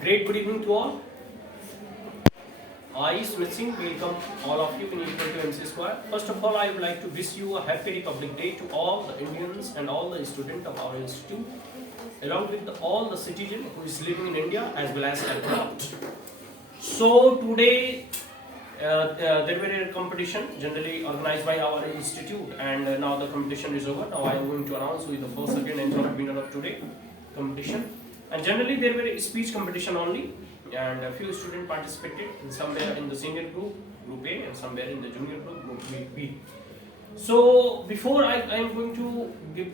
Great good evening to all. I Smith Singh welcome all of you in equal to MC Square. First of all, I would like to wish you a happy Republic Day to all the Indians and all the students of our institute, along with all the citizens who is living in India as well as abroad. So today there were a competition generally organized by our institute, and now the competition is over. Now I am going to announce who is the first, second, and third winner of today competition. And generally there were a speech competition only, and a few students participated, and somewhere in the senior group, group A, and somewhere in the junior group, group B. So before I am going to give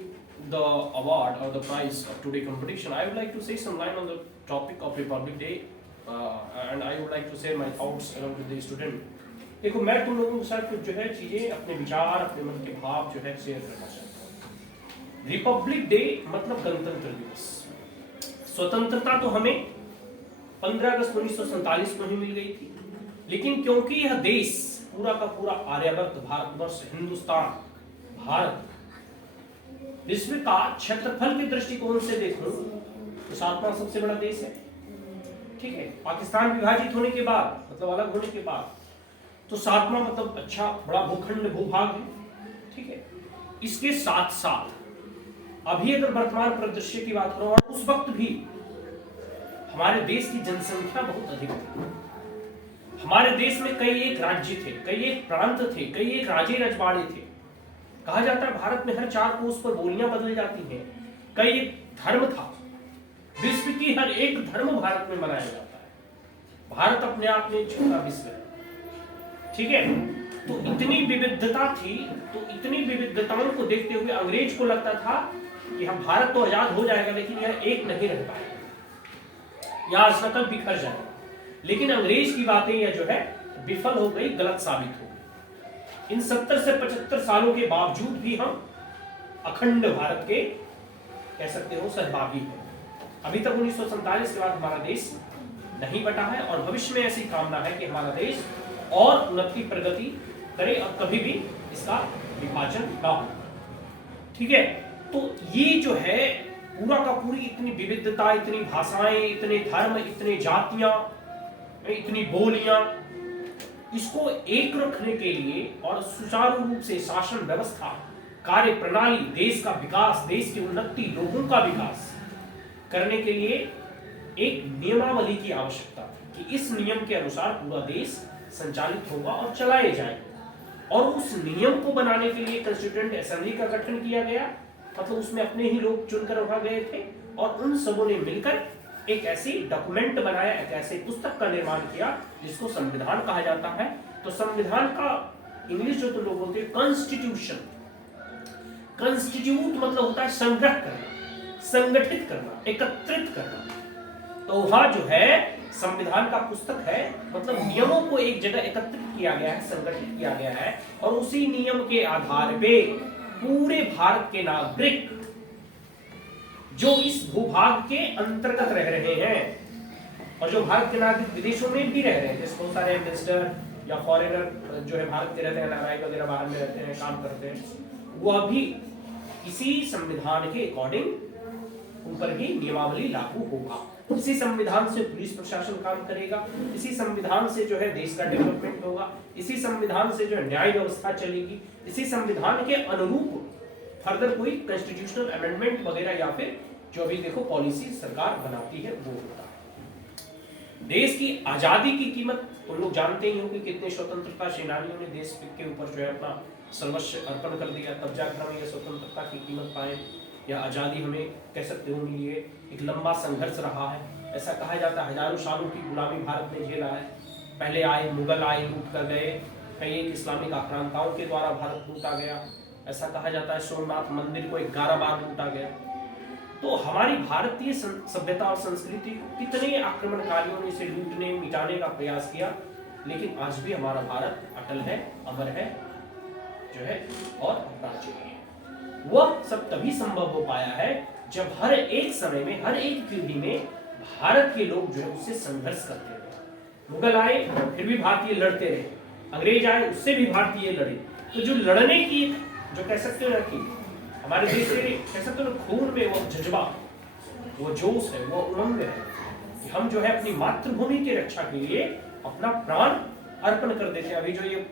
the award or the prize of today competition, I would like to say some line on the topic of Republic Day, and I would like to share my thoughts along with the student. देखो मैं तुम लोगों के साथ कुछ जो है चीजें अपने विचार अपने मन के भाव जो है शेयर करना चाहता हूँ। रिपब्लिक डे मतलब गणतंत्र दिवस। स्वतंत्रता तो हमें 15 अगस्त 1947 को ही मिल गई थी, लेकिन क्योंकि यह देश पूरा का पूरा आर्यवर्त भारतवर्ष हिंदुस्तान भारत विश्व का क्षेत्रफल के दृष्टिकोण से देखो तो सातवां सबसे बड़ा देश है। ठीक है, पाकिस्तान विभाजित होने के बाद मतलब अलग होने के बाद तो सातवां मतलब अच्छा बड़ा भूखंड भूभाग है। ठीक है, इसके साथ साथ अभी अगर वर्तमान परिदृश्य की बात करो, और उस वक्त भी हमारे देश की जनसंख्या बहुत अधिक थी। हमारे देश में कई एक राज्य थे, कई एक प्रांत थे, कई एक राजे रजवाड़े थे। कहा जाता है भारत में हर 4 कोस पर बोलियां बदली जाती हैं। कई एक धर्म था, विश्व की हर एक धर्म भारत में मनाया जाता है। भारत अपने आप में छोटा विश्व है। ठीक है, तो इतनी विविधता थी, तो इतनी विविधताओं को देखते हुए अंग्रेज को लगता था कि हम भारत तो आजाद हो जाएगा, लेकिन यह एक नहीं रह पाएगा, यह असनकल बिखर जाएगा। लेकिन अंग्रेज की बातें यह जो है विफल हो गई, गलत साबित हो गई। इन 70 से 75 सालों के बावजूद भी हम अखंड भारत के कह सकते हो सहभागी हैं। अभी तक 1947 के बाद हमारा देश नहीं बटा है, और भविष्य में ऐसी कामना है कि हमारा देश और उन्नति प्रगति करे और कभी भी इसका विभाजन ना हो। ठीक है, तो ये जो है पूरा का पूरी इतनी विविधता, इतनी भाषाएं, इतने धर्म, इतने जातियां, इतनी बोलियां, इसको एक रखने के लिए और सुचारू रूप से शासन व्यवस्था, कार्य प्रणाली, देश का विकास, देश की उन्नति, लोगों का विकास करने के लिए एक नियमावली की आवश्यकता थी कि इस नियम के अनुसार पूरा देश संचालित होगा और चलाए जाएंगे। और उस नियम को बनाने के लिए कंस्टिट्यूएंट असेंबली का गठन किया गया, मतलब उसमें अपने ही लोग चुनकर रखा गए थे, और उन सबों ने मिलकर एक ऐसी डॉक्यूमेंट बनाया, एक ऐसे पुस्तक का निर्माण किया जिसको संविधान कहा जाता है। तो संविधान का इंग्लिश जो तो लोग बोलते हैं कॉन्स्टिट्यूशन। कॉन्स्टिट्यूट मतलब होता है संग्रह करना, संगठित करना, एकत्रित करना। तो वह जो है संविधान का पुस्तक है, मतलब नियमों को एक जगह एकत्रित किया गया है, संगठित किया गया है, और उसी नियम के आधार पे पूरे भारत के नागरिक जो इस भूभाग के अंतर्गत रह रहे हैं, और जो भारत के नागरिक विदेशों में भी रह रहे हैं, जैसे बहुत सारे एम्बेसडर या फॉरेनर जो है भारत के रहते हैं, नागरिक वगैरह बाहर में रहते हैं, काम करते हैं, वह भी इसी संविधान के अकॉर्डिंग ऊपर ही नियमावली लागू होगा। इसी संविधान से पुलिस प्रशासन काम करेगा, इसी संविधान से जो है देश का डेवलपमेंट होगा, इसी संविधान से जो है न्याय व्यवस्था चलेगी, इसी संविधान के अनुरूप फर्दर कोई कॉन्स्टिट्यूशनल अमेंडमेंट वगैरह या फिर जो भी देखो पॉलिसी सरकार बनाती है वो होता है। देश की आजादी की कीमत तो लोग जानते ही हो कि कितने स्वतंत्रता सेनानियों ने देश के ऊपर जो है अपना सर्वस्व अर्पण कर दिया, तब जाकर हम ये स्वतंत्रता की कीमत पाए, या आजादी हमें कह सकते हो मिली है। एक लंबा संघर्ष रहा है, ऐसा कहा जाता है हजारों सालों की गुलामी भारत ने झेला है। पहले आए मुगल, आए लूट कर गए, कई एक इस्लामिक आक्रांताओं के द्वारा भारत लूटा गया। ऐसा कहा जाता है सोमनाथ मंदिर को 11 बार लूटा गया। तो हमारी भारतीय सभ्यता और संस्कृति को कितने आक्रमणकारियों ने इसे लूटने मिटाने का प्रयास किया, लेकिन आज भी हमारा भारत अटल है, अमर है जो है, और प्राचीन है। वह सब तभी संभव हो पाया है जब हर एक समय में, हर एक पीढ़ी में भारत के लोग जो है उससे संघर्ष करते रहे। मुगल आए फिर भी भारतीय लड़ते रहे, अंग्रेज आए उससे भी भारतीय लड़े। तो जो लड़ने की जो कह सकते हो ना कि हमारे देश के कह सकते हो खून में वो जज्बा, वो जोश है, वो उमंग है, कि हम जो है अपनी मातृभूमि की रक्षा के लिए अपना प्राण अर्पण कर देते हैं। अभी जो ये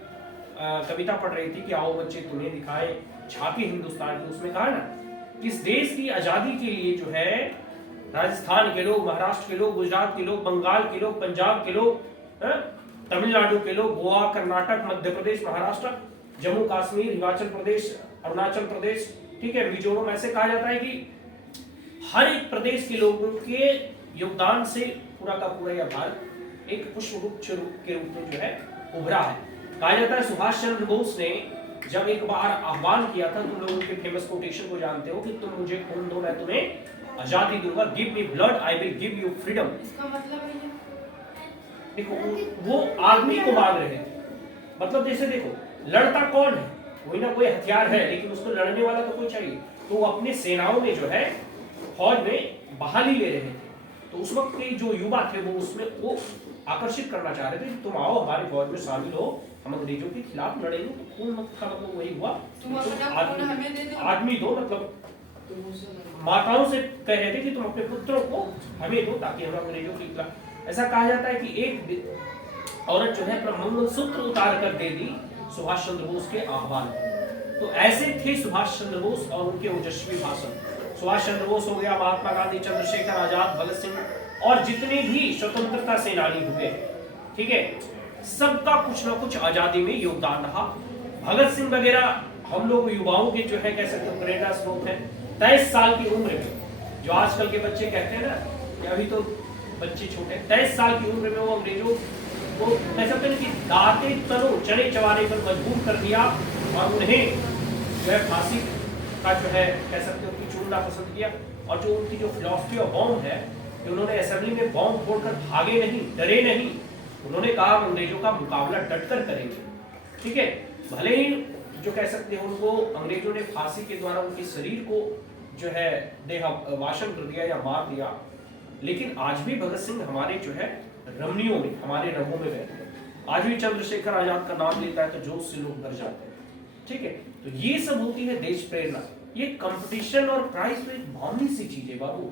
कविता पढ़ रही थी कि आओ बच्चे तुम्हें दिखाए झांकी हिंदुस्तान की, उसमें कहा ना इस देश की आजादी के लिए जो है राजस्थान के लोग, महाराष्ट्र के लोग, गुजरात के लोग, बंगाल के लोग, पंजाब के लोग, तमिलनाडु के लोग, गोवा, कर्नाटक, मध्य प्रदेश, महाराष्ट्र, जम्मू कश्मीर, हिमाचल प्रदेश, अरुणाचल प्रदेश, ठीक है, मिजोरम, ऐसे कहा जाता है कि हर एक प्रदेश के लोगों के योगदान से पूरा का पूरा यह भारत एक पुष्पगुच्छ के रूप में जो है उभरा है। कहा जाता है सुभाष चंद्र बोस ने जब एक बार आह्वान किया था, तुम लोगों के फेमस कोटेशन को जानते हो कि तुम मुझे खून दो मैं तुम्हें आजादी दूंगा, give me blood I will give you freedom. इसका मतलब है देखो वो आदमी को मांग रहे थे, मतलब जैसे देखो लड़ता कौन है, कोई ना कोई हथियार है लेकिन उसको लड़ने वाला तो कोई चाहिए, तो वो अपने सेनाओं में जो है फौज में बहाली ले रहे थे। तो उस वक्त के जो युवा थे वो उसमें वो आकर्षित करना चाह रहे थे कि तुम आओ हमारे फौज में शामिल हो, हम अंग्रेजों के खिलाफ लड़ेंगे। तो खून मत का मतलब वही हुआ, तुम अपना खून हमें दे दो, आदमी दो, मतलब माताओं से कह रहे थे कि तुम अपने पुत्रों को हमें दो ताकि हम अंग्रेजों के खिलाफ। ऐसा कहा जाता है कि एक औरत जो है अपना मंगलसूत्र उतार कर दे दी सुभाष चंद्र बोस के आह्वान। तो ऐसे थे सुभाष चंद्र बोस और उनके ओजस्वी भाषण। सुभाष चंद्र बोस हो गया, महात्मा गांधी, चंद्रशेखर आजाद, भगत सिंह और जितने भी स्वतंत्रता सेनानी हुए, ठीक है, सबका कुछ ना कुछ आजादी में योगदान रहा। भगत सिंह वगैरह हम लोग युवाओं के जो है कह सकते हो प्रेरणा स्रोत है। 23 साल की उम्र में जो आजकल के बच्चे कहते हैं ना कि अभी तो बच्चे छोटे, 23 साल की उम्र में वो अंग्रेजों को कह सकते हैं कि दाते तनो चने चबाने पर मजबूर कर दिया और उन्हें जो है फांसी का जो है कह सकते हो कि चूमना पसंद किया। और जो उनकी जो फिलॉसफी ऑफ बॉम्ब है कि उन्होंने असेंबली में बॉम्ब फोड़कर भागे नहीं, डरे नहीं, उन्होंने कहा अंग्रेजों का मुकाबला डटकर करेंगे, ठीक है। भले ही जो कह सकते हैं उनको अंग्रेजों ने फांसी के द्वारा उनके शरीर को जो है देहावासन कर दिया या मार दिया, लेकिन आज भी भगत सिंह हमारे जो है रमणियों में, हमारे रगों में बैठे हैं। आज भी चंद्रशेखर आजाद का नाम लेता है तो जोश से लोग भर जाते हैं, ठीक है। तो ये सब होती है देश प्रेरणा। ये कंपटीशन और प्राइज तो एक मामूली सी चीज है बाबू।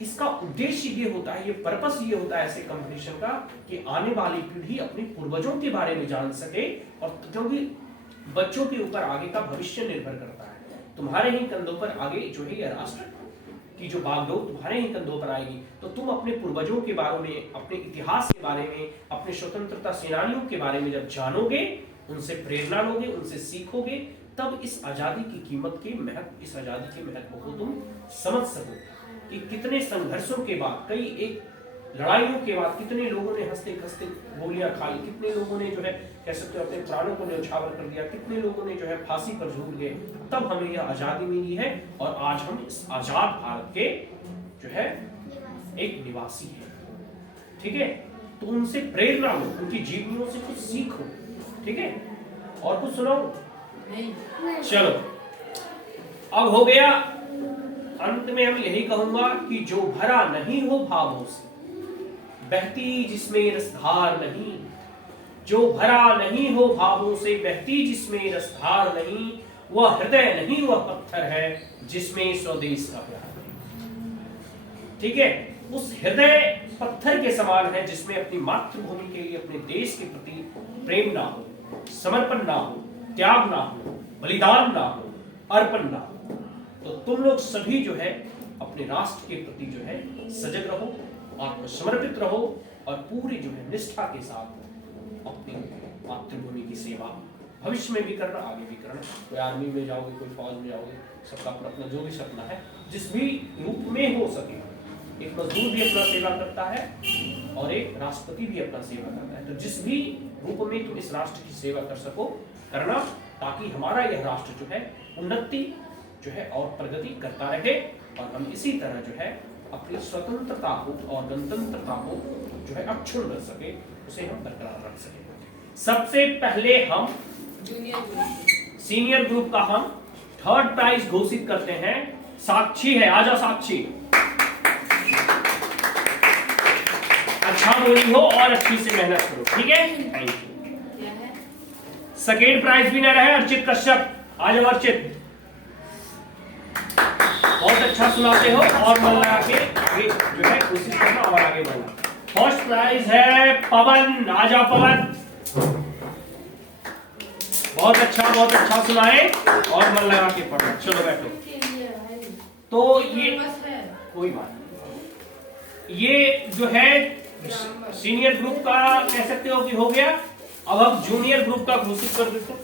इसका उद्देश्य ये होता है, ये पर्पस ये होता है ऐसे कंपटीशन का कि आने वाली पीढ़ी अपने पूर्वजों के बारे में जान सके। और क्योंकि बच्चों के ऊपर आगे का भविष्य निर्भर करता है, तुम्हारे ही कंधों पर आगे जो है यह राष्ट्र की जो बागडोर तुम्हारे ही कंधों पर आएगी। तो तुम अपने पूर्वजों के बारे में, अपने इतिहास के बारे में, अपने स्वतंत्रता सेनानियों के बारे में जब जानोगे, उनसे प्रेरणा लोगे, उनसे सीखोगे, तब इस आजादी की कीमत के महत्व, इस आजादी के महत्व को तुम समझ सकोगे कि कितने संघर्षों के बाद, कई एक लड़ाइयों के बाद कितने लोगों ने हंसते हंसते गोलियां खाई, कितने लोगों ने जो है कह सकते हो अपने प्राणों को न्यौछावर कर दिया, कितने लोगों ने जो है फांसी पर झूल गए, तब हमें यह आजादी मिली है। और आज हम इस आजाद भारत के जो है एक निवासी है, ठीक है। तो उनसे प्रेरणा लो, उनकी जीवनियों से कुछ सीखो, ठीक है। और कुछ सुनाओ? नहीं। चलो अब हो गया, अंत में हम यही कहूंगा कि जो भरा नहीं हो भावों से, बहती जिसमें रसधार नहीं, जो भरा नहीं हो भावों से, बहती जिसमें रसधार नहीं, वह हृदय नहीं, वह पत्थर है जिसमें स्वदेश का प्यार नहीं, ठीक है। उस हृदय पत्थर के समान है जिसमें अपनी मातृभूमि के लिए, अपने देश के प्रति प्रेम ना हो, समर्पण ना हो, त्याग ना हो, बलिदान ना हो, अर्पण ना हो। तो तुम लोग सभी जो है अपने राष्ट्र के प्रति जो है सजग रहो, आत्मसमर्पित रहो और पूरी जो है निष्ठा के साथ अपनी मातृभूमि की सेवा भविष्य में भी करना, आगे भी करना। कोई आर्मी में जाओगे, कोई फौज में जाओगे, सबका अपना जो भी सपना है, जिस भी रूप में हो सके। एक मजदूर भी अपना सेवा करता है और एक राष्ट्रपति भी अपना सेवा करता है। तो जिस भी रूप में तुम इस राष्ट्र की सेवा कर सको करना, ताकि हमारा यह राष्ट्र जो है उन्नति जो है और प्रगति करता रहे और हम इसी तरह जो है अपनी स्वतंत्रता को और गणतंत्रता को जो है अक्षुण्ण रख सके, उसे हम बरकरार रख सके। सबसे पहले हम सीनियर ग्रुप का हम 3rd प्राइज घोषित करते हैं। साक्षी है, आजा साक्षी। अच्छा बोली हो और अच्छी से मेहनत करो, ठीक है। Thank you. 2nd prize winner है अर्चित कश्यप। आ जाओ अर्चित। बहुत अच्छा सुनाते हो और मन लगा के आगे जो है कोशिश करना और आगे बढ़ना। फर्स्ट प्राइज है पवन, आ जाओ पवन। बहुत अच्छा सुनाए और मन लगा के पढ़ना। चलो बैठो। तो ये कोई बात नहीं, ये जो है सीनियर ग्रुप का कह सकते हो कि हो गया। अब हम जूनियर ग्रुप का घोषित कर देते हैं।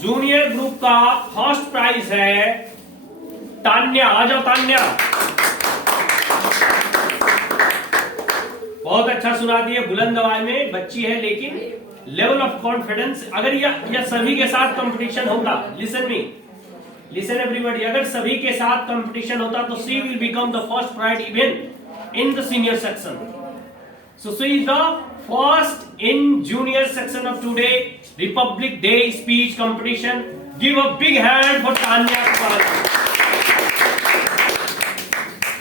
जूनियर ग्रुप का फर्स्ट प्राइज है तान्या, आ जाओ तान्या। बहुत अच्छा सुना दिए, बुलंद आवाज में बच्ची है लेकिन लेवल ऑफ कॉन्फिडेंस। अगर यह सभी के साथ कंपटीशन होता, लिसन एवरीबॉडी, अगर सभी के साथ कंपटीशन होता तो she will become the first prize even in the senior section. So she is the first in junior section of today Republic Day speech competition. Give a big hand for Tanya.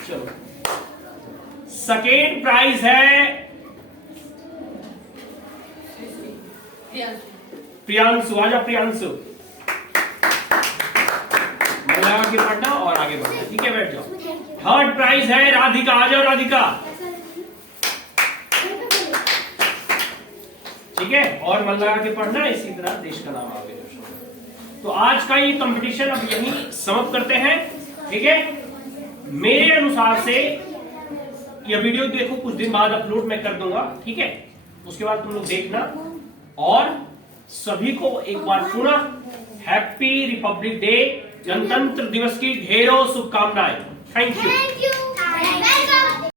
चलो, second prize है प्रियांशु, आ जाओ प्रियांशु। लगा के पढ़ना और आगे बढ़ना, ठीक है, बैठ जाओ। थर्ड प्राइज है राधिका, आ जाओ राधिका। ठीक है, और मन लगा के पढ़ना, इसी तरह देश का नाम आगे। तो आज का ये कंपटीशन अब यहीं समाप्त करते हैं, ठीक है। मेरे अनुसार से यह वीडियो देखो, कुछ दिन बाद अपलोड मैं कर दूंगा, ठीक है। उसके बाद तुम लोग देखना और सभी को एक बार पुनः हैप्पी रिपब्लिक डे, गणतंत्र दिवस की ढेरों शुभकामनाएं। Thank you.